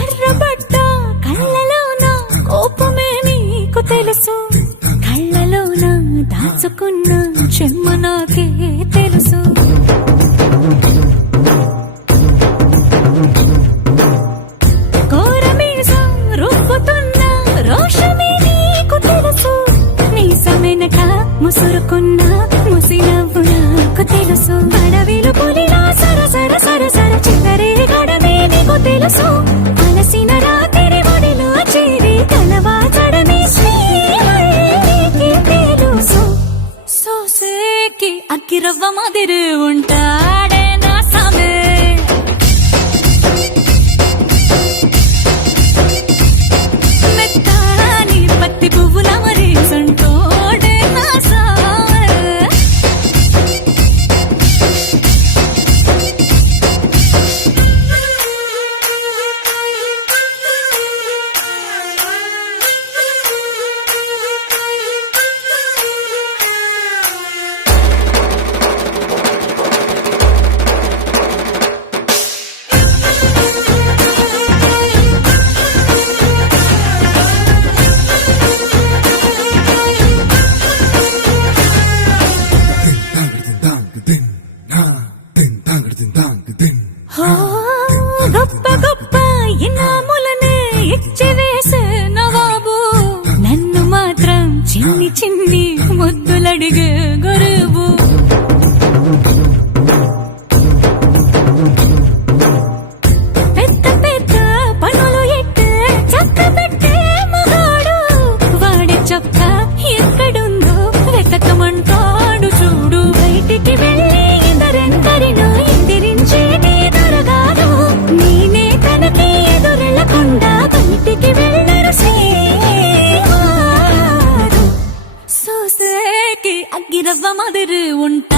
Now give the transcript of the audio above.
ఎర్రబడ్డ కళ్ళలోన కోపమే నీకు తెలుసు, కళ్ళలోన దాచుకున్న చెమ్మ నాకే తెలుసు. కోరమీసం రుబ్బుతున్న రోషమే నీకు తెలుసు, మీసమెనక ముసురుకున్న ముసినవ్వు నాకు తెలుసు. అడవిలు పులిలా సరసర సరసర చిల్లరే గడమే నీకు తెలుసు, అలసిన రాత్రి ఒడిలో చేరి కలవాచడమే శ్రీకి తెలుసు. సోసేకి అక్కిరవ్వ మాదిరి ఉంటాడే నా సామే, మెత్తాని పత్తి పువ్వుల మరి సంటోడే నా సామే. గొప్ప గొప్ప ఇనాములనే ఇచ్చి వేసే నవాబు, నన్ను మాత్రం చిన్ని చిన్ని ముద్దులడిగే గురువు. పెద్ద పెద్ద పనులు ఎట్టే చక్క పెట్టే మగాడు, వాడి చొక్క ఎక్కడుందో వెతకమంటాడు చూడు. బయటికి వెళ్ళి ఇద్దరెందరినో ఎదిరించేది దొరగాడు, నేనే తనకి ఎదురెళ్ళకుండా బయటికి వెళ్ళరు శ్రీవారు. సోసేకి అగ్గిరవ్వ మాదిరి ఉంటా